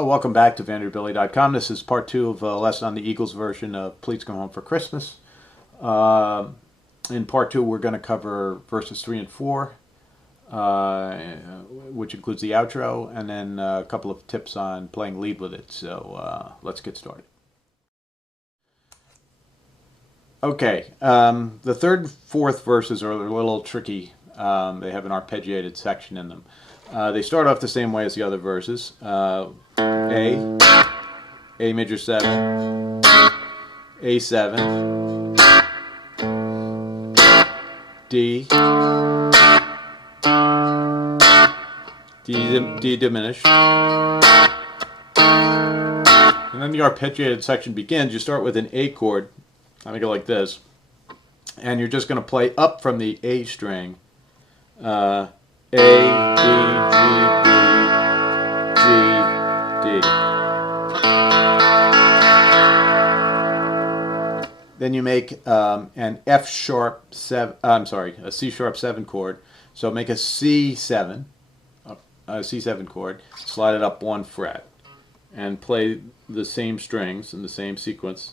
Welcome back to Vanderbilly.com. This is part 2 of a lesson on the Eagles version of Please Come Home for Christmas. In part 2, we're going to cover verses 3 and 4, which includes the outro, and then a couple of tips on playing lead with it. So let's get started. Okay, the third and fourth verses are a little tricky. They have an arpeggiated section in them. They start off the same way as the other verses. A major 7, A7, D, D diminished. And then the arpeggiated section begins. You start with an A chord. I go like this. And you're just going to play up from the A string. A, D, G, B, G, D. Then you make an F sharp 7. I'm sorry, a C sharp 7 chord. So make a C7, a C7 chord. Slide it up 1 fret, and play the same strings in the same sequence.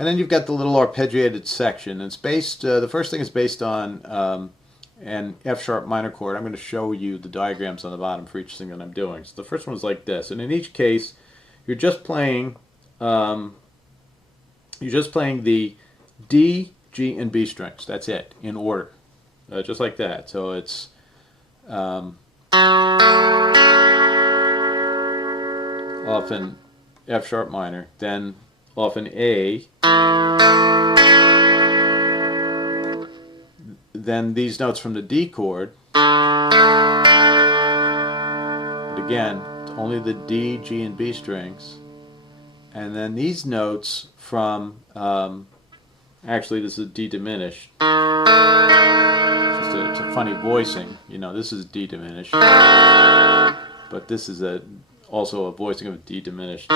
And then you've got the little arpeggiated section. It's based. The first thing is based on an F sharp minor chord. I'm going to show you the diagrams on the bottom for each thing that I'm doing. So the first one is like this, and in each case, you're just playing the D, G, and B strings. That's it, in order, just like that. So it's often F sharp minor, then often A, then these notes from the D chord, but again, it's only the D, G, and B strings, and then these notes from, actually this is D diminished, it's a funny voicing, you know, this is D diminished, but this is also a voicing of D diminished.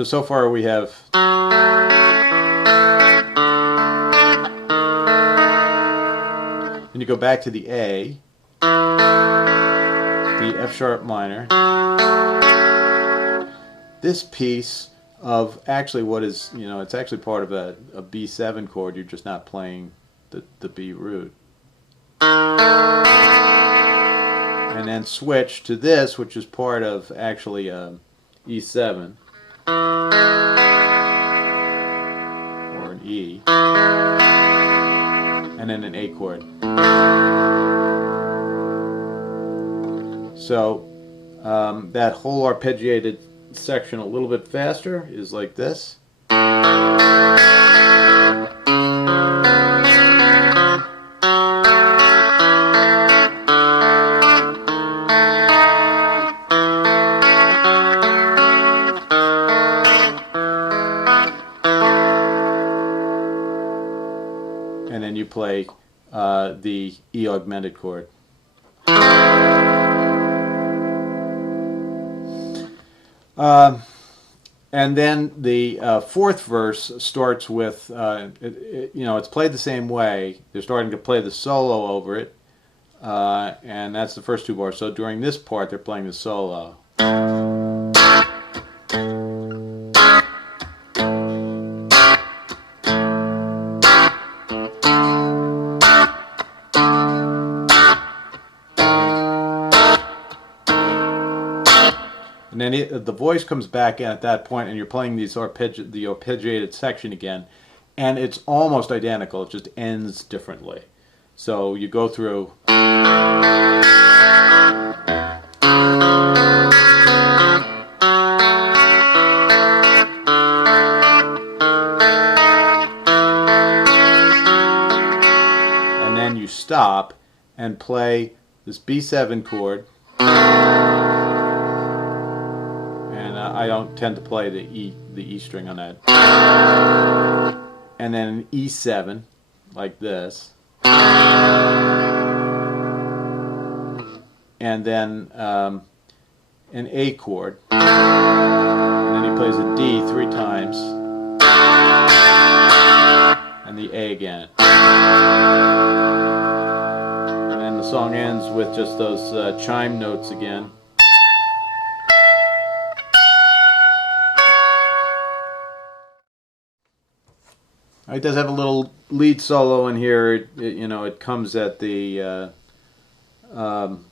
So far we have then you go back to the A, the F sharp minor, this piece of actually what is, you know, it's actually part of a B7 chord, you're just not playing the B root. And then switch to this, which is part of actually E7. Or an E, and then an A chord. So that whole arpeggiated section a little bit faster is like this. And then you play the E augmented chord. And then the fourth verse starts with, you know, it's played the same way. They're starting to play the solo over it, and that's the first 2 bars. So during this part, they're playing the solo. And then the voice comes back in at that point, and you're playing the arpeggiated section again, and it's almost identical. It just ends differently. So you go through. And then you stop and play this B7 chord. I don't tend to play the E string on that. And then an E7, like this. And then an A chord. And then he plays a D 3 times. And the A again. song ends with just those chime notes again. It does have a little lead solo in here. It comes at the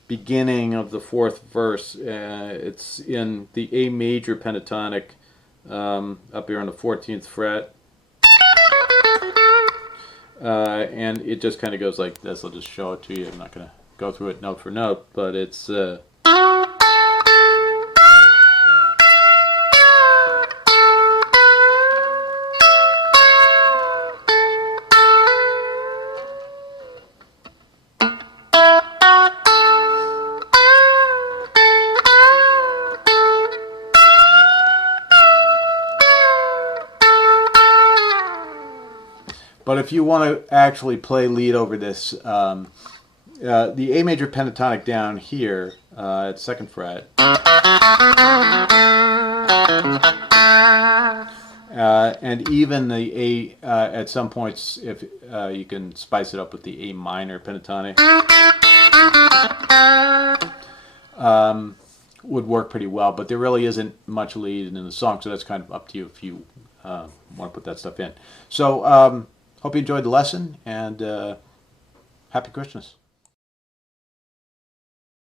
beginning of the fourth verse. It's in the A major pentatonic, up here on the 14th fret. And it just kind of goes like this. I'll just show it to you. I'm not going to go through it note for note, but it's... But if you want to actually play lead over this, the A major pentatonic down here at 2nd fret, and even the A at some points, if you can spice it up with the A minor pentatonic, would work pretty well. But there really isn't much lead in the song, so that's kind of up to you if you want to put that stuff in. So. Hope you enjoyed the lesson, and Happy Christmas.